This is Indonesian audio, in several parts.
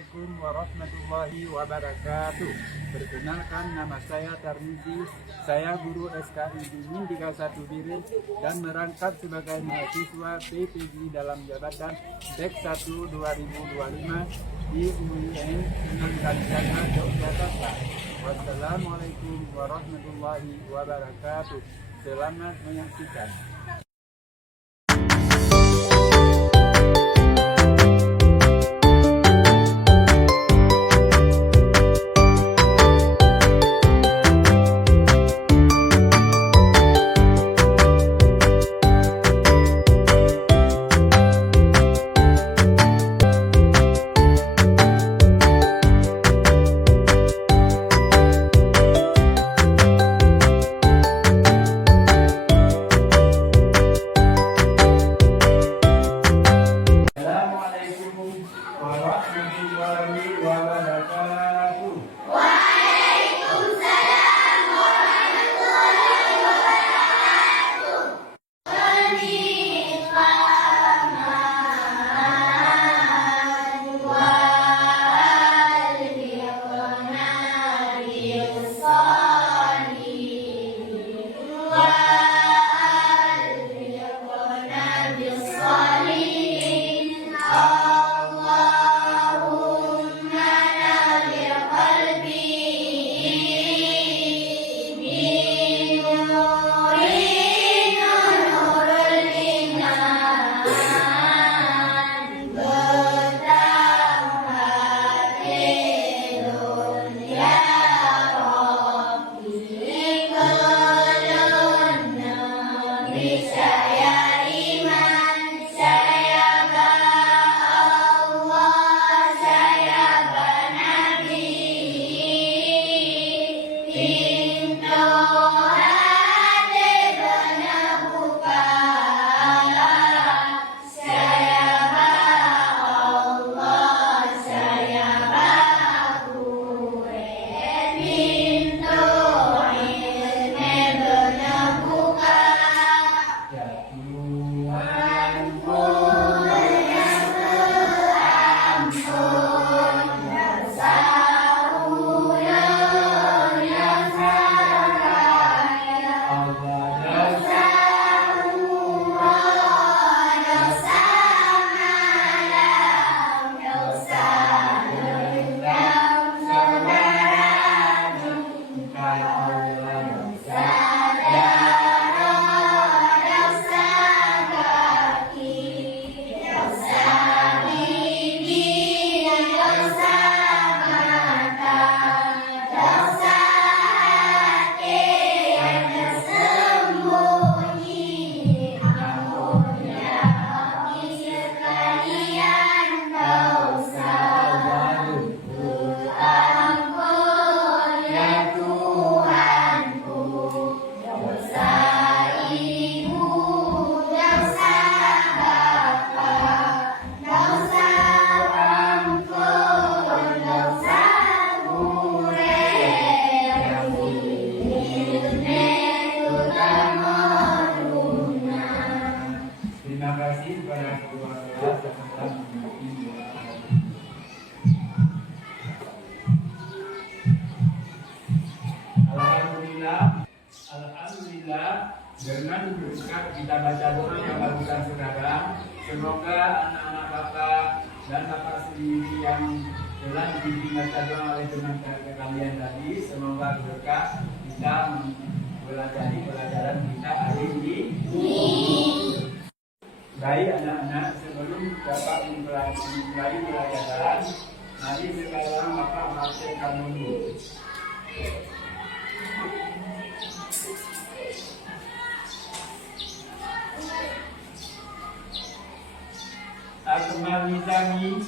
Assalamualaikum warahmatullahi wabarakatuh. Perkenalkan, nama saya Tarmizi. Saya guru SKI di MIN 31 Biren dan merangkap sebagai mahasiswa PPG dalam jabatan BEK 1 2025 di UIN Sunan Kalijaga, Yogyakarta. Wassalamualaikum warahmatullahi wabarakatuh. Selamat menyaksikan. Terima kasih kepada keluarga serta Alhamdulillah, dengan berkat kita baca doa yang barusan sekarang, semoga anak-anak Bapak dan Bapak sendiri yang telah dibimbing baca doa oleh teman-teman kalian tadi, semoga berkat kita mempelajari pelajaran kita hari ini. Baik anak-anak, sebelum Bapak memulai pelajaran, mari sekarang Bapak menghasilkan dulu. Akmal Nizami,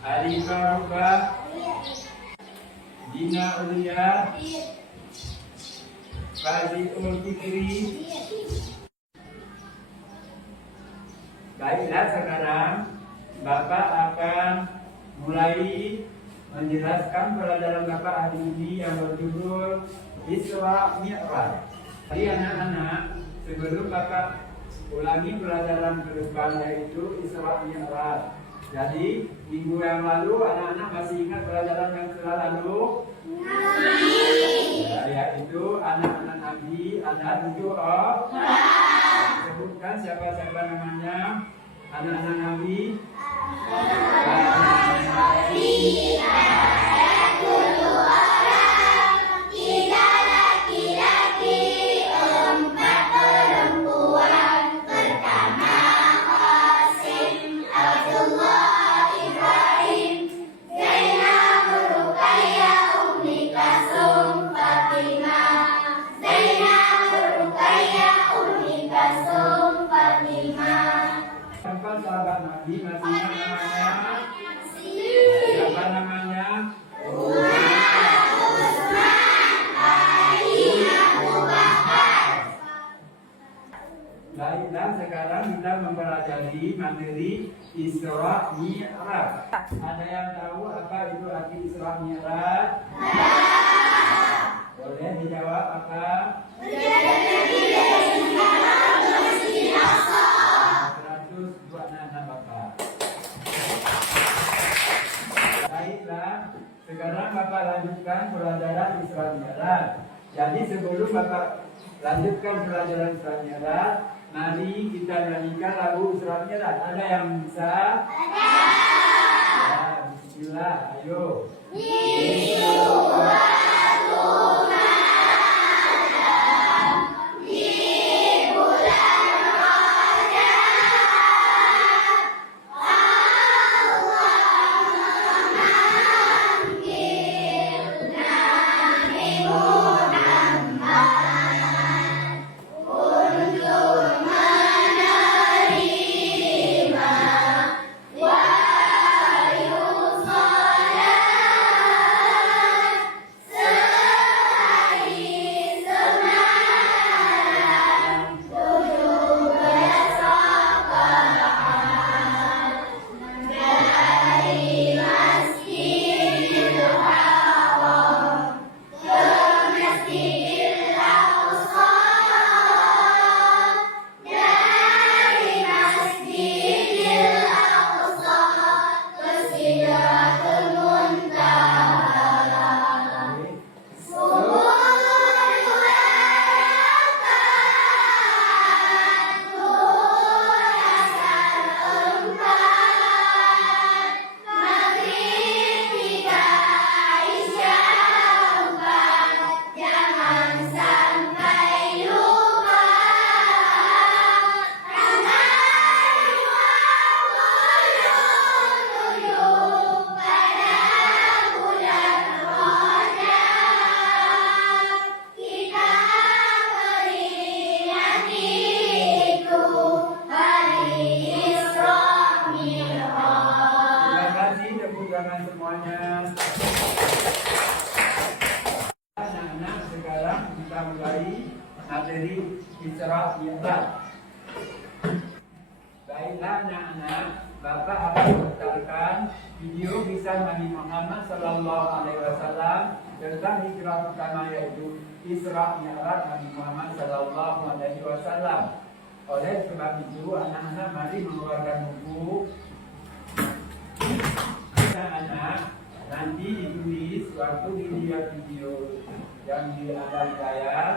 Arif Faruqa, Dina Ulia, Fazil Fikri. Baiklah, sekarang Bapak akan mulai menjelaskan pelajaran Bapak hari ini yang berjudul Isra Mi'raj. Jadi anak-anak, sebelum Bapak ulangi pelajaran ke depan, yaitu Isra Mi'raj. Jadi minggu yang lalu anak-anak masih ingat pelajaran yang telah lalu? Yaitu anak-anak Nabi ada 7 orang. Sebutkan siapa-siapa namanya anak-anak Nabi. Siapa sahabat Nabi masih ingat namanya? Siapa namanya? Baiklah, sekarang kita mempelajari materi Isra Mi'raj. Ada yang tahu apa itu arti Isra Mi'raj? Boleh dijawab apa? Baiklah, sekarang Bapak lanjutkan pelajaran Isra Mi'raj. Jadi sebelum Bapak lanjutkan pelajaran Isra Mi'raj, mari kita nyanyikan lagu Isra Mi'raj. Ada yang bisa? Ada. Ya, bismillah, ayo. Semuanya. Anak-anak, sekarang kita mulai materi Isra Mi'raj. Baiklah anak-anak, Bapak akan memutarkan video kisah Nabi Muhammad Sallallahu Alaihi Wasallam tentang hijrah pertama, yaitu Isra Mi'raj Nabi Muhammad Sallallahu Alaihi Wasallam. Oleh sebab itu, anak-anak mari mengeluarkan buku. Anak nanti ditulis waktu dilihat video yang ada di layar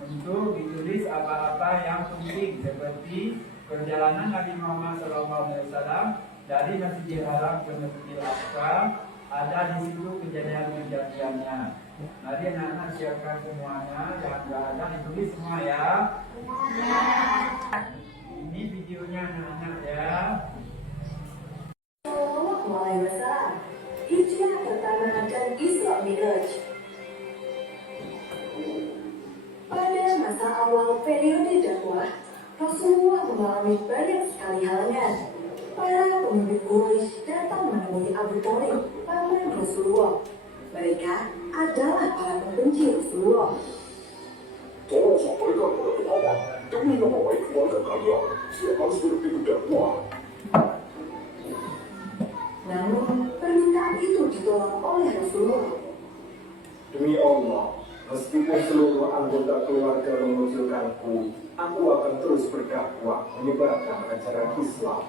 untuk ditulis apa-apa yang penting seperti perjalanan Nabi Muhammad SAW dari Masjidil Haram ke Masjidil Aqsa. Ada di situ kejadian-kejadiannya. Mari anak-anak siapkan semuanya, yang nggak ada ditulis semua ya. Ini videonya anak-anak ya. Hijrah pertama dan Isra Mi'raj. Pada masa awal periode dakwah, Rasulullah mengalami banyak sekali halangan. Para pemimpin Quraisy datang menemui Abu Thalib, paman Rasulullah. Mereka adalah para pembenci Rasulullah. Tolong sampaikan kepada Muhammad demi nama baik keluarga kalian, dia harus berhenti berdakwah. Namun, permintaan itu ditolak oleh Rasulullah. Demi Allah, meskipun seluruh anggota keluarga mengucilkanku, aku akan terus berdakwah menyebarkan ajaran Islam.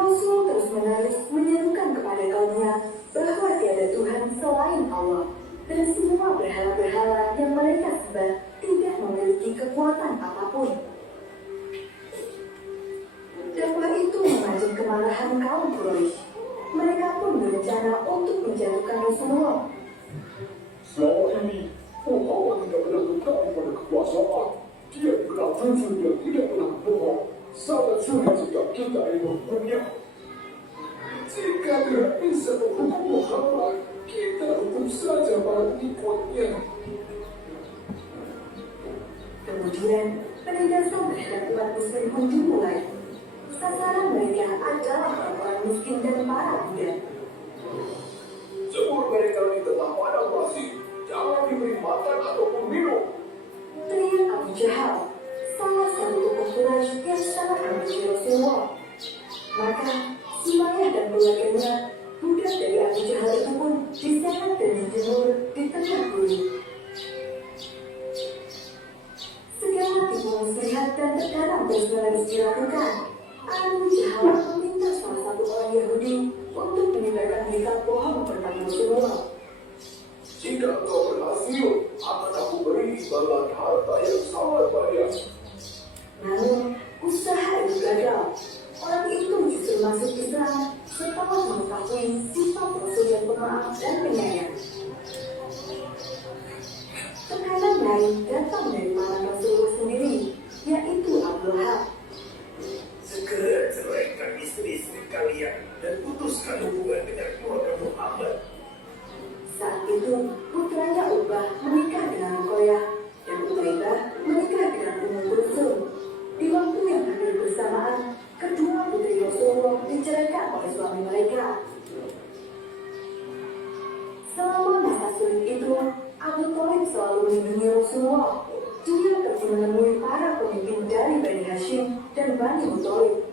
Rasul terus-menerus menyerukan kepada kaumnya bahwa tiada Tuhan selain Allah dan semua berhala-berhala yang mereka sembah tidak memiliki kekuatan apapun. Dakwah itu memancing kemarahan kaum Quraisy. Mereka pun berencana untuk menjatuhkan Rasulullah. Selama ini, Muhammad tidak pernah berkali pada kekuasaan. Dia dikenal jujur dan tidak pernah bohong. Sangat sulit jika kita ingin menghukumnya. Jika tidak bisa menghukum Muhammad, kita hukum saja para pengikutnya. Kemudian, penindasan terhadap umat muslim pun dimulai. Sasaran mereka adalah orang miskin dan para budak. Sebelum mereka di tengah padang pasir, jangan diberi makan ataupun minum. Teriak Abu Jahal, salah satu tokoh Quraisy yang sangat membenci Rasulullah. Maka, Sumayyah dan keluarganya, budak dari Abu Jahal itu pun diseret dan dijemur di tengah gurun. Segala tipu muslihat dan terkadang terus-menerus dilakukan. Abu Jahal meminta salah satu orang Yahudi untuk menyebarkan berita bohong tentang Rasulullah. Jika engkau berhasil, akan aku beri imbalan harta yang sangat banyak. Namun, usaha itu gagal. Orang itu justru masuk Islam setelah mengetahui sifat Rasul yang pemaaf dan penyayang. Tekanan lain datang dari paman Rasulullah sendiri, yaitu Abu Lahab. Segera ceraikan istri-istri kalian dan putuskan hubungan dengan keluarga Muhammad. Saat itu, putranya Ubah menikah dengan Ruqayyah dan Utaibah menikah dengan Ummu Kulsum. Di waktu yang hampir bersamaan, kedua putri Rasulullah diceraikan oleh suami mereka. Selama masa sulit itu, Abu Thalib selalu melindungi Rasulullah. Dia pergi menemui para pemimpin dari Bani Hashim dan Bani Muthalib.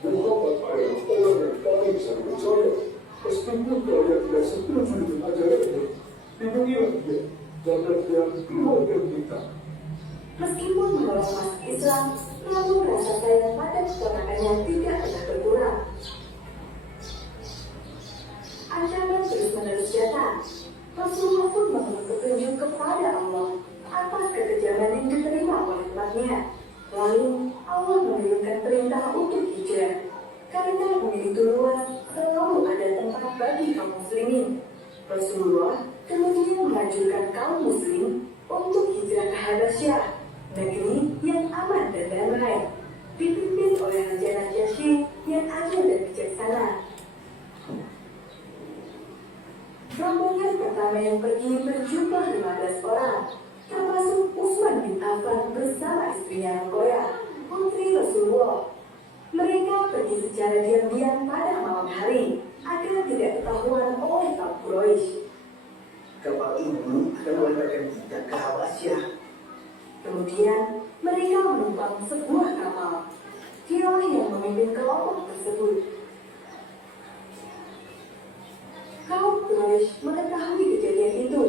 Muhammad adalah orang yang paling saya percaya. Meskipun kalian tidak setuju dengan ajarannya, lindungilah dia, karena dia keluarga kita. Meskipun menolong masuk Islam, namun rasa sayang pada keponakannya tidak pernah berkurang. Ancaman terus-menerus datang. Rasulullah pun memohon petunjuk kepada Allah atas kekejaman yang diterima oleh umatnya. Lalu Allah menurunkan perintah untuk hijrah. Karena bumi itu luas, selalu ada tempat bagi kaum muslimin. Rasulullah kemudian menganjurkan kaum muslim untuk hijrah ke Habasyah, negeri yang aman dan damai, dipimpin oleh Raja Najasyi yang adil dan bijaksana. Rombongan pertama yang pergi berjumlah 15 orang, termasuk Utsman bin Affan bersama istrinya Ruqayyah, putri Rasulullah. Mereka pergi secara diam-diam pada malam hari agar tidak ketahuan oleh kaum Quraisy. Kapal ini akan mengantarkan kita ke Habasyah. Kemudian mereka menumpang sebuah kapal. Dialah yang memimpin kelompok tersebut. Kaum Quraisy mengetahui kejadian itu,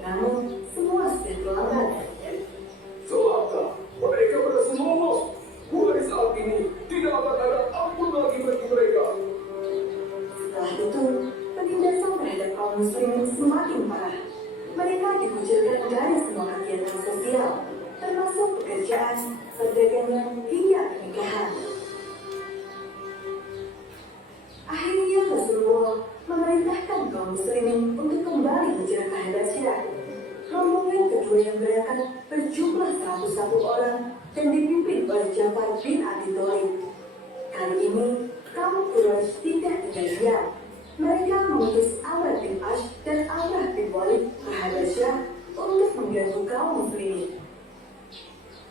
namun semua sudah terlambat. Celaka, mereka berhasil lolos. Mulai saat ini, tidak akan ada ampun lagi bagi mereka. Setelah itu, penindasan terhadap kaum muslimin semakin parah. Mereka dikucilkan dari semua kegiatan sosial, termasuk pekerjaan, perdagangan, hingga pernikahan. Akhirnya Rasulullah memerintahkan kaum muslimin untuk kembali hijrah ke Habasyah. Rombongan kedua yang berangkat berjumlah 101 orang dan dipimpin oleh Ja'far bin Abi Thalib. Kali ini, kaum Quraisy tidak tinggal diam. Mereka mengutus Amr bin Ash dan Amr bin Walid ke Habasyah untuk mengganggu kaum muslimin.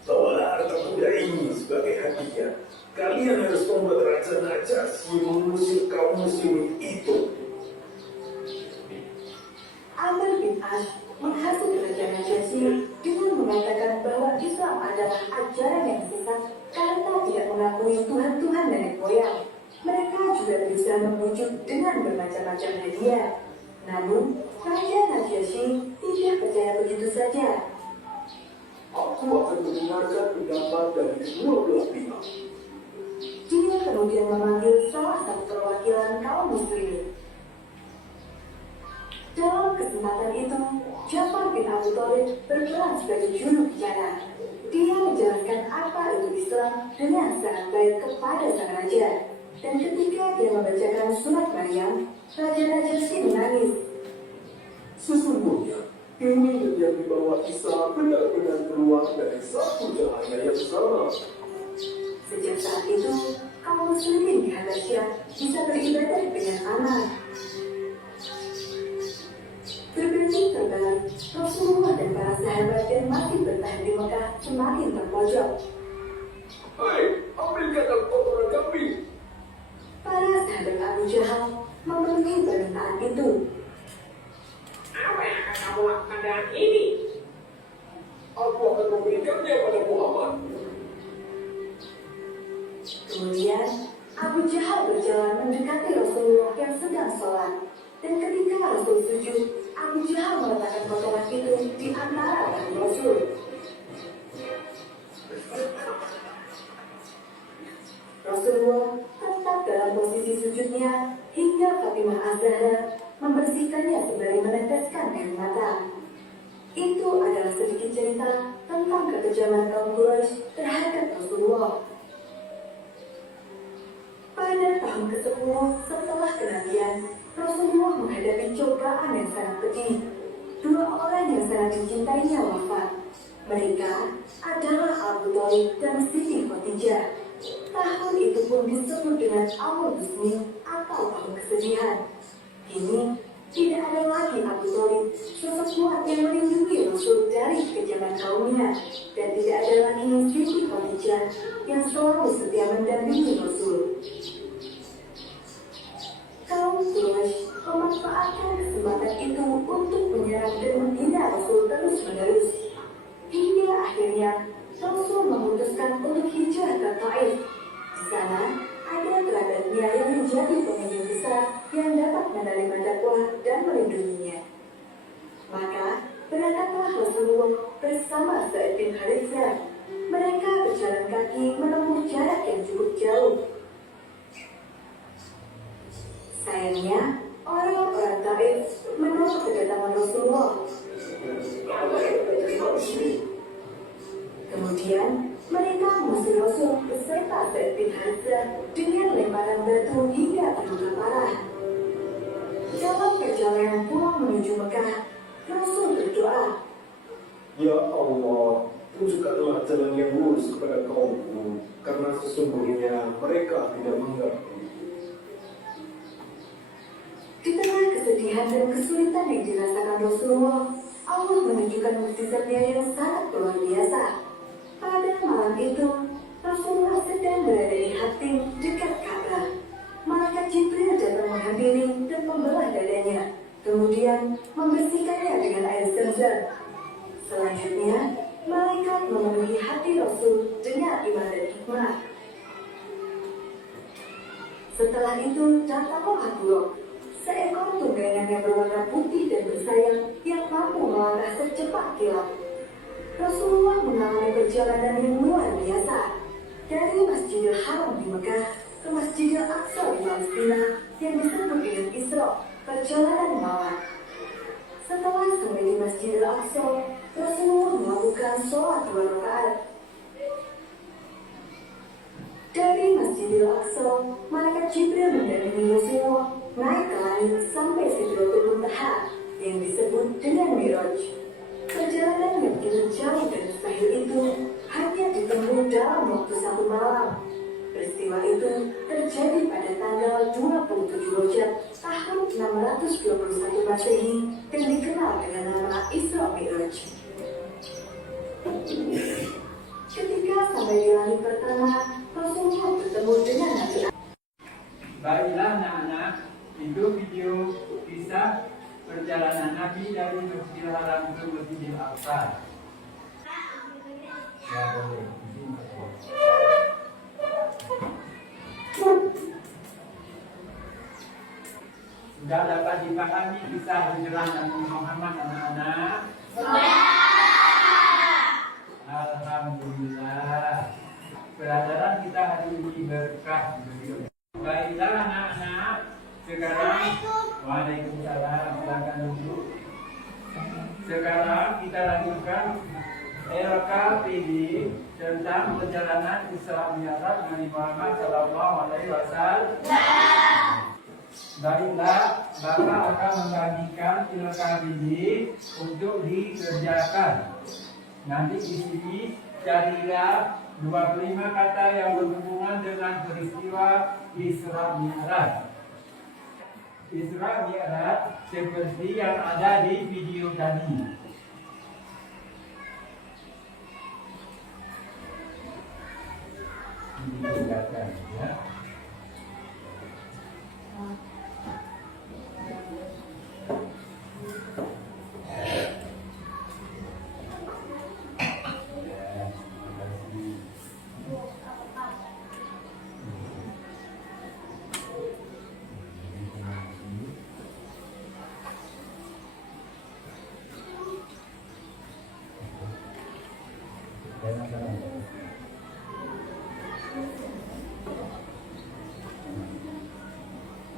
Bawalah harta muda ini sebagai hadiah. Kalian harus membuat Raja Najasyi mengusir kaum muslimin itu. Amr bin Ash menghasut Raja Najasyi dengan mengatakan bahwa Islam adalah ajaran yang sesat karena tidak mengakui Tuhan-Tuhan nenek moyang. Mereka juga berusaha membujuk dengan bermacam-macam hadiah. Namun, Raja Najasyi tidak percaya begitu saja. Aku akan mendengarkan pendapat dari kedua belah pihak. Dia kemudian memanggil salah satu perwakilan kaum muslimin. Dalam kesempatan itu, Ja'far bin Abi Thalib berperan sebagai juru bicara. Dia menjelaskan apa itu Islam dengan sangat baik kepada sang raja. Dan ketika dia membacakan surat Maryam, Raja Najasyi menangis. Sesungguhnya, ini yang dibawa Isa benar-benar keluar dari satu cahaya yang sama. Sejak saat itu, kaum muslimin di Habasyah bisa beribadah dengan aman. Berbanding terbalik, Rasulullah dan para sahabat yang masih bertahan di Mekah semakin terpojok. Hei, ambilkan al-Quran kami. Para sahabat Abu Jahal memenuhi permintaan itu. Apa yang akan kamu lakukan dengan ini? Aku akan memberikannya pada Muhammad. Kemudian, Abu Jahal berjalan mendekati Rasulullah yang sedang sholat. Dan ketika Rasul sujud, Abu Jahal meletakkan kotoran itu di antara kaki Rasul. Rasulullah tetap dalam posisi sujudnya hingga Fatimah Az-Zahra membersihkannya sembari meneteskan air mata. Itu adalah sedikit cerita tentang kekejaman kaum Quraisy terhadap Rasulullah. Pada tahun ke-10 setelah kenabian, Rasulullah menghadapi cobaan yang sangat pedih. Dua orang yang sangat dicintainya wafat. Mereka adalah Abu Thalib dan Siti Khadijah. Tahun itu pun disebut dengan Amul Husni atau tahun kesedihan. Kini tidak ada lagi Abu Thalib, sosok kuat yang melindungi Rasul dari kekejaman kaumnya, dan tidak ada lagi Siti Khadijah yang selalu setia mendampingi Rasul. Kaum Quraisy memanfaatkan kesempatan itu untuk menyerang dan menghina Rasul terus-menerus. Hingga akhirnya Rasul memutuskan untuk hijrah ke Taif. Di sana ada kerabatnya yang menjadi pemimpin besar yang dapat menerima dakwah dan melindunginya. Maka berangkatlah Rasulullah bersama Zaid bin Harithah. Mereka berjalan kaki menempuh jarak yang cukup jauh. Sayangnya, orang-orang Taif menolak kedatangan Rasulullah. Kemudian, mereka mengusir Rasul beserta Zaid bin Harithah dengan lemparan batu hingga terluka parah. Dalam perjalanan pulang menuju Mekah, Rasul berdoa, Ya Allah, tunjukkanlah jalan yang lurus kepada kaumku, karena sesungguhnya mereka tidak mengerti. di tengah kesedihan dan kesulitan yang dirasakan Rasulullah, Allah menunjukkan mukjizatnya yang sangat luar biasa. Pada malam itu, Rasulullah sedang berada di Hatim dekat Ka'bah. Malaikat Jibril datang menghampiri dan membelah dadanya, kemudian membersihkannya dengan air Zam-Zam. Selanjutnya, malaikat memenuhi hati Rasul dengan iman dan hikmah. Setelah itu, datanglah Buraq, seekor tunggangan yang berwarna putih dan bersayap yang mampu melangkah secepat kilat. Rasulullah mengalami perjalanan yang luar biasa, dari Masjidil Haram di Mekah ke Masjidil Aqsa di Palestina yang disebut dengan Isra, perjalanan malam. Setelah sampai di Masjidil Aqsa, Rasulullah melakukan sholat 2 rakaat. Dari Masjidil Aqsa, malaikat Jibril mendampingi Rasulullah naik ke langit sampai Sidratul Muntaha yang disebut dengan Mi'raj. Perjalanan yang begitu jauh dan mustahil itu hanya ditempuh dalam waktu 1 malam. Peristiwa itu terjadi pada tanggal 27 Rajab tahun 621 Masehi dan dikenal dengan nama Isra Mi'raj. Ketika sampai di langit pertama, Rasulullah bertemu dengan Nabi. Baiklah anak-anak, itu video kisah perjalanan Nabi dari Masjidil Haram ke Masjidil Aqsa. Ya, boleh. Sudah dapat dipahami kisah hijrah Nabi Muhammad, anak-anak? Alhamdulillah. Pelajaran kita hari ini berkah. Baiklah anak-anak, sekarang Waalaikumsalam, silakan duduk. Sekarang kita lanjutkan LKPD tentang perjalanan Isra Mi'raj Nabi Muhammad Sallallahu Alaihi Wasallam. Baiklah, Bapak akan membagikan LKPD untuk dikerjakan. Nanti di sini carilah 25 kata yang berhubungan dengan peristiwa Isra Mi'raj. Isra Mi'raj seperti yang ada di video tadi. Ini kelihatan ya.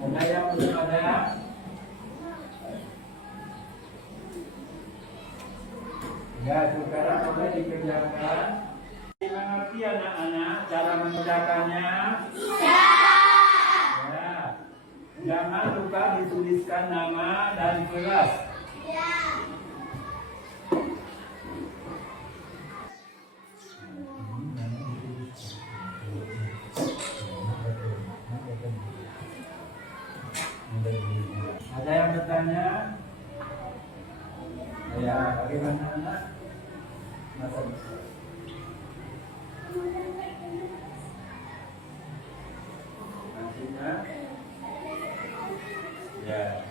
Ada yang belum ada? Ya, sekarang sudah dikerjakan. Mengerti anak-anak cara mengerjakannya? Ya. Jangan lupa dituliskan nama dan kelas. Ada yang bertanya? Ya, bagaimana anak? Maksudnya? Ya.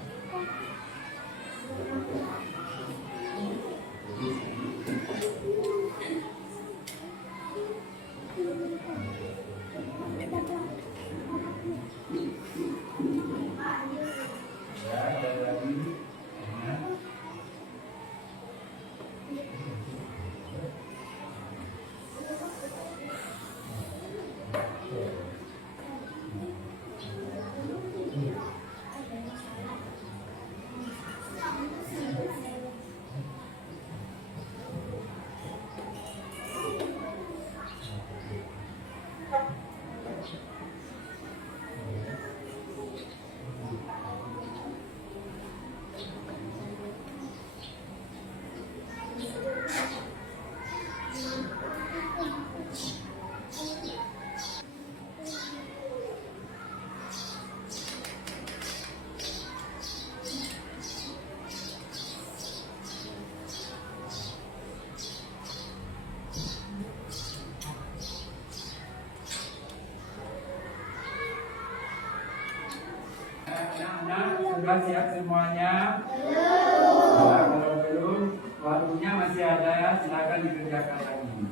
Anak-anak sudah siap semuanya? Nah, kalau belum, waktunya masih ada ya, silakan dikerjakan lagi.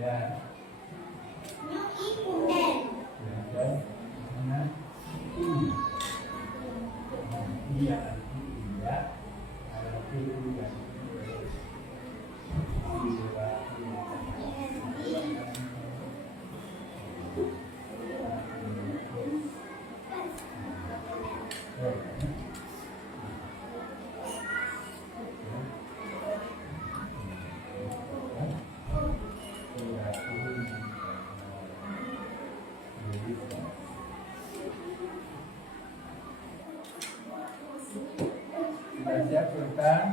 Ya. Ya, dan mana? Ini. Iya, ya. Ini ya. Sudah siap Sultan?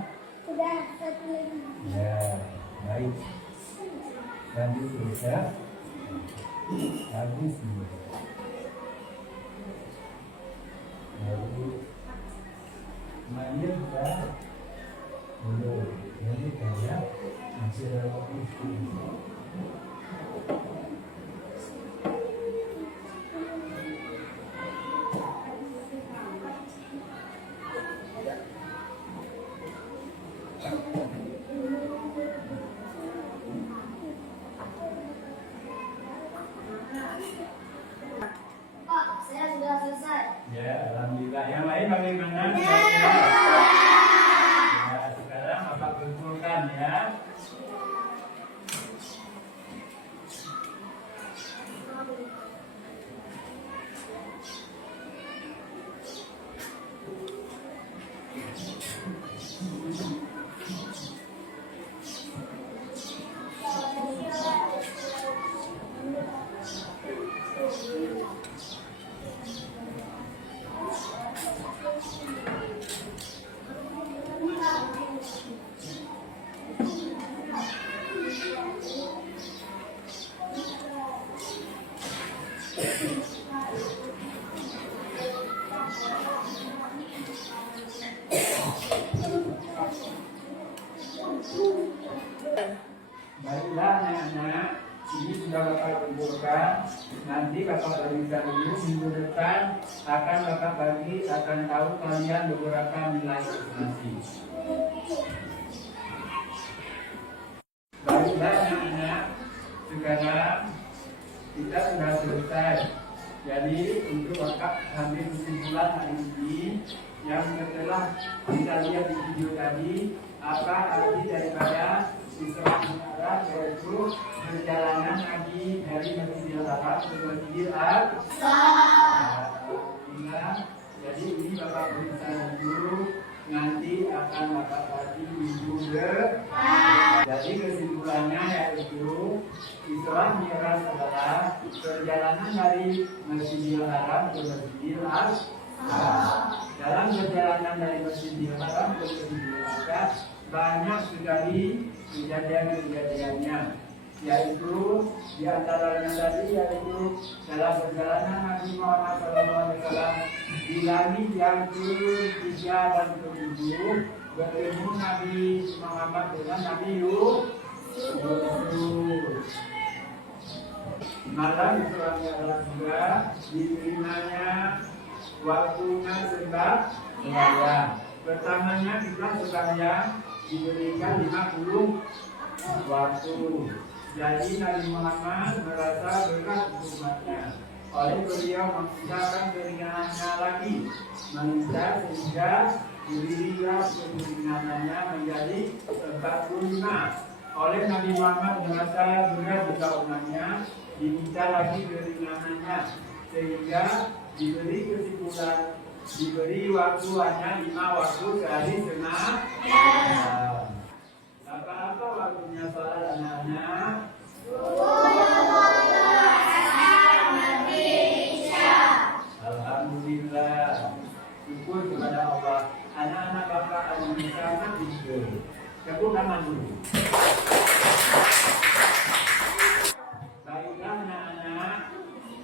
Sudah, satu lagi. Ya, baik. Lanjut terus ya. Habis ini. Lalu Maya sudah belum. Jadi kayak masih ada waktu. Pak, saya sudah selesai. Ya, alhamdulillah. Yang lain bagaimana? Ya, sekarang Bapak kumpulkan ya. kumpulkan. Nanti Bapak bagikan dulu, minggu depan akan Bapak bagi, akan tahu kalian beberapa nilai masing-masing. Baiklah anak-anak, sekarang kita sudah selesai. Jadi untuk Bapak ambil kesimpulan hari ini, yang setelah kita lihat di video tadi, apa arti daripada Isra Mi'raj, yaitu perjalanan Nabi dari Masjidil Haram ke Masjidil Aqsa. Jadi ini Bapak berusaha dulu, nanti akan Bapak bagi minggu depan. Jadi kesimpulannya yaitu Isra Mi'raj adalah perjalanan dari Masjidil Haram ke Masjidil Aqsa. Dalam perjalanan dari Masjidil Haram ke Masjidil Aqsa banyak sekali kejadian-kejadiannya, yaitu diantaranya tadi yaitu dalam perjalanan Nabi Muhammad SAW di langit yang ke-3 dan ke-7 bertemu Nabi Muhammad dengan Nabi Yusuf. Malam Isra Mi'raj juga diterimanya waktunya sembahyang. Pertamanya kita sembahyang diberikan 50 waktu. Jadi Nabi Muhammad merasa berat untuk umatnya. Oleh beliau mengucapkan keringanannya lagi, meningkat sehingga dirilah keringanannya menjadi 45. Oleh Nabi Muhammad merasa berat untuk umatnya, diminta lagi keringanannya sehingga diberi kesimpulan, diberi waktu hanya 5 waktu sehari setengah. Apa waktunya salat anak-anak? Alhamdulillah, syukur kepada Allah. Anak-anak Bapak Indonesia sangat pintar. Tepuk tangan dulu. Baiklah anak-anak,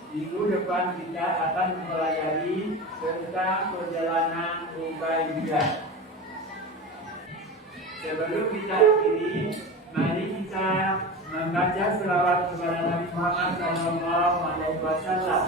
minggu depan kita akan mempelajari tentang perjalanan Ubaidillah. Sebelum kita akhiri, mari kita membaca selawat kepada Nabi Muhammad SAW.